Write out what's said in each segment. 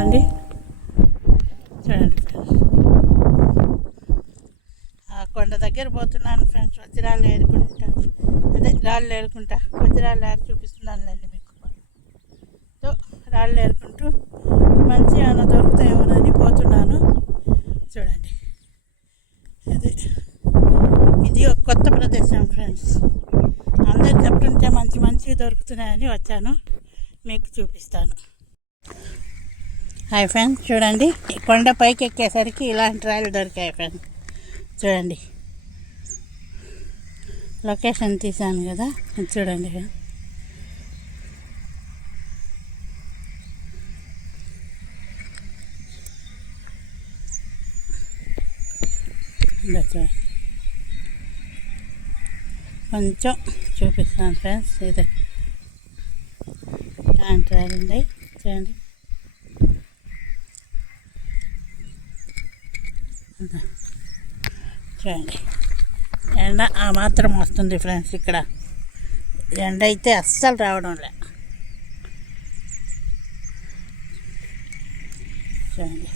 అండి చూడండి ఫ్రెండ్స్, ఆ కొండ దగ్గర పోతున్నాను ఫ్రెండ్స్. వజ్రాలు ఏరుకుంటా, అదే రాళ్ళు ఏరుకుంటా, వజ్రాలు ఏరు చూపిస్తున్నానులేండి మీకు. రాళ్ళు ఏరుకుంటూ మంచి ఏమైనా దొరుకుతాయేమోనని పోతున్నాను. చూడండి, ఇది ఒక కొత్త ప్రదేశం ఫ్రెండ్స్. అందరు చెప్తుంటే మంచివి దొరుకుతున్నాయని వచ్చాను, మీకు చూపిస్తాను. హాయ్ ఫ్రెండ్స్, చూడండి ఈ కొండ పైకి ఎక్కేసరికి ఇలాంటి రాళ్ళు దొరికాయి ఫ్రెండ్స్. చూడండి, లొకేషన్ తీసాను కదా, చూడండి ఫ్రెండ్స్. కొంచెం చూపిస్తాను ఫ్రెండ్స్. ఇది ఇలాంటి రాళ్ళు ఉన్నాయి చూడండి. చూడండి, ఎండ ఆ మాత్రం వస్తుంది ఫ్రెండ్స్. ఇక్కడ ఎండ అయితే అస్సలు రావడం లే. చూడండి,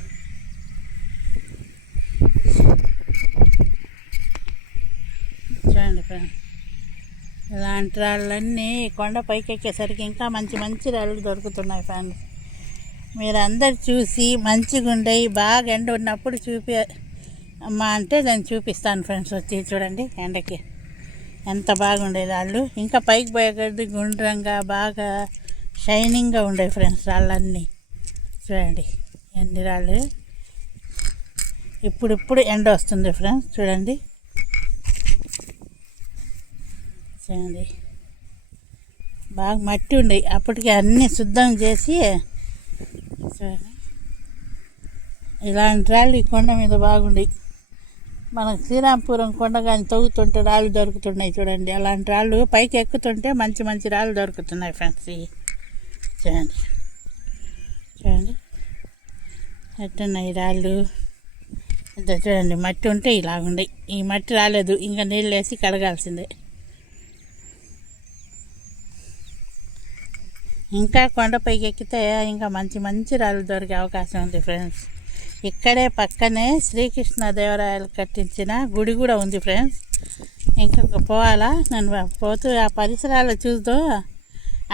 చూడండి ఫ్రెండ్స్, ఇలాంటి రాళ్ళన్నీ కొండ పైకి ఎక్కేసరికి ఇంకా మంచి రాళ్ళు దొరుకుతున్నాయి ఫ్రెండ్స్. మీరు అందరు చూసి మంచిగా ఉండేవి, బాగా ఎండ ఉన్నప్పుడు అమ్మా అంటే దాన్ని చూపిస్తాను ఫ్రెండ్స్. వచ్చి చూడండి, ఎండకి ఎంత బాగుండేది రాళ్ళు. ఇంకా పైకి పోయేది గుండ్రంగా బాగా షైనింగ్గా ఉండేవి ఫ్రెండ్స్ రాళ్ళన్నీ. చూడండి ఎన్ని రాళ్ళు. ఇప్పుడు ఎండ వస్తుంది ఫ్రెండ్స్. చూడండి బాగా మట్టి ఉండేవి, అప్పటికి అన్నీ శుద్ధం చేసి. చూడండి, ఇలాంటి రాళ్ళు ఈ కొండ మీద బాగుండేవి. మనకు శ్రీరాంపురం కొండ కానీ తవ్వుతుంటే రాళ్ళు దొరుకుతున్నాయి చూడండి. అలాంటి రాళ్ళు పైకి ఎక్కుతుంటే మంచి రాళ్ళు దొరుకుతున్నాయి ఫ్రెండ్స్. చూడండి ఎట్టున్నాయి రాళ్ళు. చూడండి, మట్టి ఉంటే ఇలాగుండే. ఈ మట్టి రాలేదు, ఇంకా నీళ్ళు వేసి కడగాల్సిందే. ఇంకా కొండపైకి ఎక్కితే ఇంకా మంచి రాళ్ళు దొరికే అవకాశం ఉంది ఫ్రెండ్స్. ఇక్కడే పక్కనే శ్రీకృష్ణదేవరాయలు కట్టించిన గుడి కూడా ఉంది ఫ్రెండ్స్. ఇంకా పోవాలా, నేను పోతూ ఆ పరిసరాలు చూస్తూ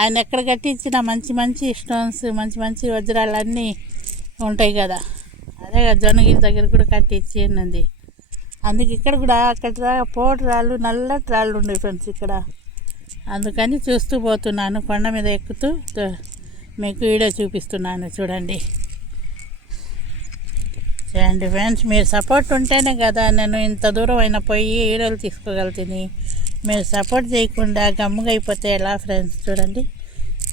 ఆయన ఎక్కడ కట్టించిన మంచి స్టోన్స్, మంచి వజ్రాలు అన్నీ ఉంటాయి కదా. అదే జొన్నగిరి దగ్గర కూడా కట్టించింది. అందుకే ఇక్కడ కూడా అక్కడ పోటు రాళ్ళు, నల్లటి రాళ్ళు ఉండేవి ఫ్రెండ్స్ ఇక్కడ. అందుకని చూస్తూ పోతున్నాను, కొండ మీద ఎక్కుతూ మీకు వీడియో చూపిస్తున్నాను. చూడండి ఫ్రెండ్స్, మీరు సపోర్ట్ ఉంటేనే కదా నేను ఇంత దూరం అయినా పోయి వీడియోలు తీసుకోగలుగుతుంది. మీరు సపోర్ట్ చేయకుండా గమ్ముగా అయిపోతే ఎలా ఫ్రెండ్స్. చూడండి,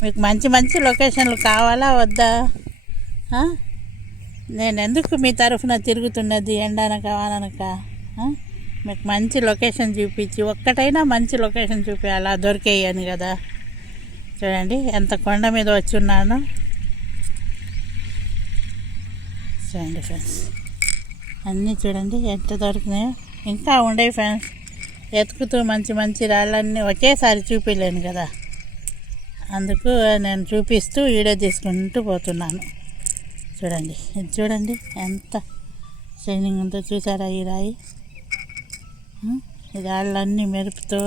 మీకు మంచి లొకేషన్లు కావాలా వద్దా? నేను ఎందుకు మీ తరఫున తిరుగుతున్నది ఎండనక వాననక? మీకు మంచి లొకేషన్ చూపించి, ఒక్కటైనా మంచి లొకేషన్ చూపించాలా, దొరికేయని కదా. చూడండి ఎంత కొండ మీద వచ్చి ఉన్నాను. చూడండి ఫ్రెండ్స్, అన్నీ చూడండి ఎంత దొరికినాయో. ఇంకా ఉండేవి ఫ్రెండ్స్, ఎతుకుతూ మంచి రాళ్ళన్నీ ఒకేసారి చూపించలేను కదా. అందుకు నేను చూపిస్తూ వీడియో తీసుకుంటూ పోతున్నాను. చూడండి, ఇది చూడండి ఎంత షైనింగ్ ఉందో. చూసారా ఈ రాయి? ఈ రాళ్ళన్నీ మెరుపుతో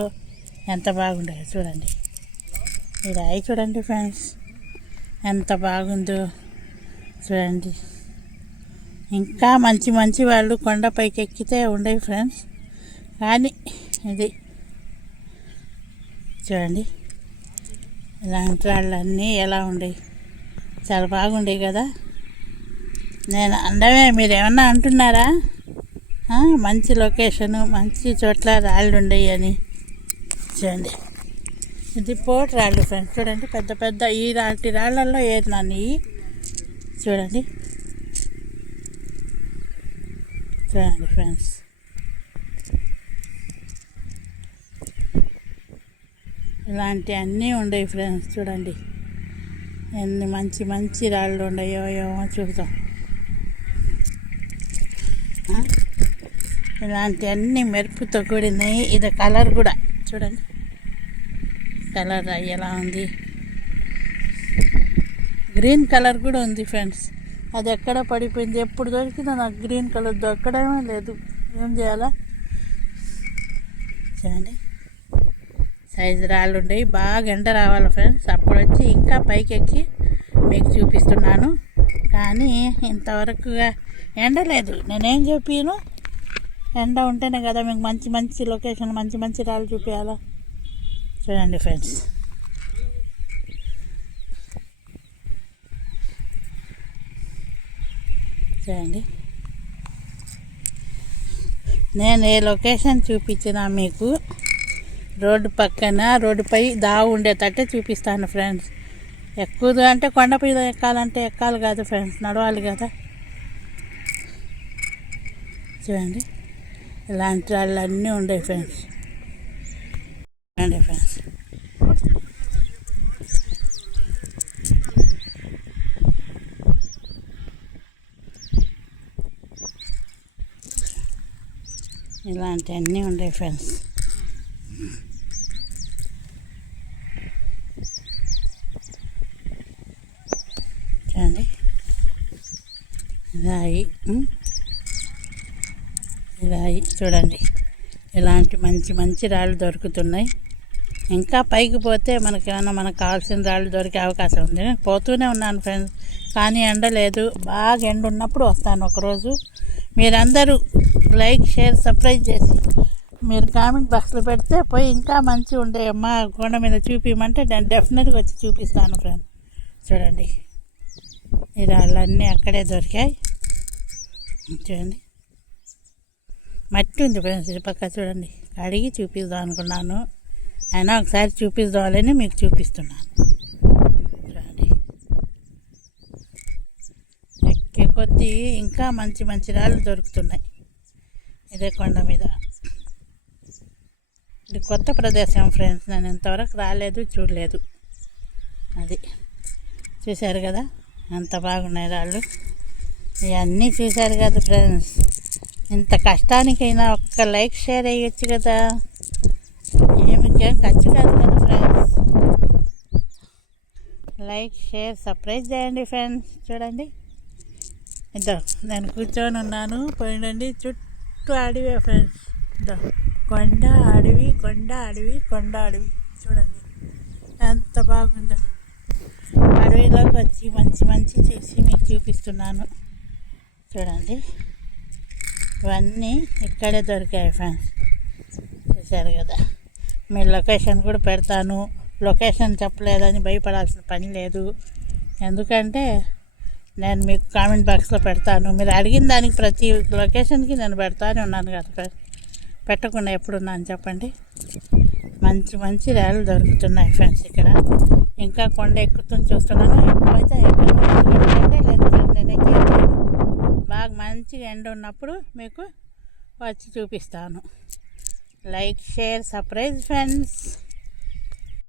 ఎంత బాగుండాయో చూడండి. ఈ రాయి చూడండి ఫ్రెండ్స్ ఎంత బాగుందో. చూడండి, ఇంకా మంచి వాళ్ళు కొండపైకి ఎక్కితే ఉండేవి ఫ్రెండ్స్. కానీ ఇది చూడండి, ఇలాంటి రాళ్ళన్నీ ఎలా ఉండేవి, చాలా బాగుండేవి కదా. నేను అనడమే, మీరు ఏమన్నా అంటున్నారా? మంచి లొకేషను, మంచి చోట్ల రాళ్ళు ఉండేవి అని. చూడండి, ఇది పోటు రాళ్ళు ఫ్రెండ్స్. చూడండి పెద్ద ఇలాంటి రాళ్ళల్లో ఏరినాను. చూడండి ఫ్రెండ్స్, ఇలాంటి అన్నీ ఉండేవి ఫ్రెండ్స్. చూడండి ఎన్ని మంచి రాళ్ళు ఉండయో ఏమో చూద్దాం. ఇలాంటి అన్నీ మెరుపుతో కూడినాయి. ఇది కలర్ కూడా చూడండి, కలర్ ఎలా ఉంది. గ్రీన్ కలర్ కూడా ఉంది ఫ్రెండ్స్. అది ఎక్కడ పడిపోయింది. ఎప్పుడు దొరికిందో నాకు గ్రీన్ కలర్ దొరకడమే లేదు. ఏం చేయాలా చూడండి. సైజు రాళ్ళు ఉండేవి. బాగా ఎండ రావాలి ఫ్రెండ్స్, అప్పుడు వచ్చి ఇంకా పైకి ఎక్కి మీకు చూపిస్తున్నాను. కానీ ఇంతవరకుగా ఎండ లేదు. నేనేం చెప్పాను, ఎండ ఉంటేనే కదా మీకు మంచి మంచి లొకేషన్, మంచి మంచి రాళ్ళు చూపించాలా. చూడండి ఫ్రెండ్స్, చూడండి. నేను ఏ లొకేషన్ చూపించినా మీకు రోడ్డు పక్కన, రోడ్డుపై దావు ఉండేటట్టే చూపిస్తాను ఫ్రెండ్స్. ఎక్కువ అంటే కొండపై ఎక్కాలంటే ఎక్కాలి కాదు ఫ్రెండ్స్, నడవాలి కదా. చూడండి, ఇలాంటి వాళ్ళు అన్నీ ఉండేవి ఫ్రెండ్స్. చూడండి ఫ్రెండ్స్, ఇలాంటివన్నీ ఉండేవి ఫ్రెండ్స్. చూడండి, రాయి రాయి చూడండి. ఇలాంటి మంచి మంచి రాళ్ళు దొరుకుతున్నాయి. ఇంకా పైకి పోతే మనకేమన్నా మనకు కావాల్సిన రాళ్ళు దొరికే అవకాశం ఉంది. పోతూనే ఉన్నాను ఫ్రెండ్స్, కానీ ఎండ లేదు. బాగా ఎండ ఉన్నప్పుడు వస్తాను ఒకరోజు. మీరందరూ లైక్, షేర్, సబ్స్క్రైబ్ చేసి మీరు కామెంట్ బాక్స్లో పెడితే పోయి ఇంకా మంచి ఉండే మా కొండ మీద చూపించమంటే నేను డెఫినెట్గా వచ్చి చూపిస్తాను ఫ్రెండ్. చూడండి, ఈ రాళ్ళన్నీ అక్కడే దొరికాయి. చూడండి, మట్టి ఉంది ఫ్రెండ్స్ ఇది పక్క. చూడండి, అడిగి చూపిద్దాం అనుకున్నాను, అయినా ఒకసారి చూపిద్దామని మీకు చూపిస్తున్నాను. చూడండి, ఎక్కే కొద్దీ ఇంకా మంచి మంచి రాళ్ళు దొరుకుతున్నాయి ఇదే కొండ మీద. ఇది కొత్త ప్రదేశం ఫ్రెండ్స్, నేను ఇంతవరకు రాలేదు, చూడలేదు. అది చూశారు కదా ఎంత బాగున్నాయి రాళ్ళు. ఇవన్నీ చూశారు కదా ఫ్రెండ్స్. ఇంత కష్టానికైనా ఒక్క లైక్, షేర్ అయ్యొచ్చు కదా. ఏమికేం ఖర్చు కాదు కదా ఫ్రెండ్స్. లైక్, షేర్, సబ్స్క్రైబ్ చేయండి ఫ్రెండ్స్. చూడండి, ఇద్దో నేను కూర్చొని ఉన్నాను. పోయిందండి, చుట్టూ అడవి ఫ్రెండ్స్. ఇద్దో కొండ అడవి, కొండ అడవి, కొండ అడవి. చూడండి ఎంత బాగుందో. అడవిలోకి వచ్చి మంచి మంచి చూసి మీకు చూపిస్తున్నాను. చూడండి, ఇవన్నీ ఇక్కడే దొరికాయి ఫ్రెండ్స్. చూశారు కదా. మీ లొకేషన్ కూడా పెడతాను. లొకేషన్ చెప్పలేదని భయపడాల్సిన పని లేదు, ఎందుకంటే నేను మీకు కామెంట్ బాక్స్లో పెడతాను. మీరు అడిగిన దానికి ప్రతి లొకేషన్కి నేను పెడతానే ఉన్నాను కదా ఫ్రెండ్స్. పెట్టకుండా ఎప్పుడున్నాను చెప్పండి. మంచి మంచి రాళ్ళు దొరుకుతున్నాయి ఫ్రెండ్స్ ఇక్కడ. ఇంకా కొండ ఎక్కుతుంది చూస్తున్నాను. ఎక్కువైతే ఎండే లేదు ఫ్రెండ్స్, నేను ఎక్కి బాగా మంచిగా ఎండ ఉన్నప్పుడు మీకు వచ్చి చూపిస్తాను. Like, share, subscribe friends.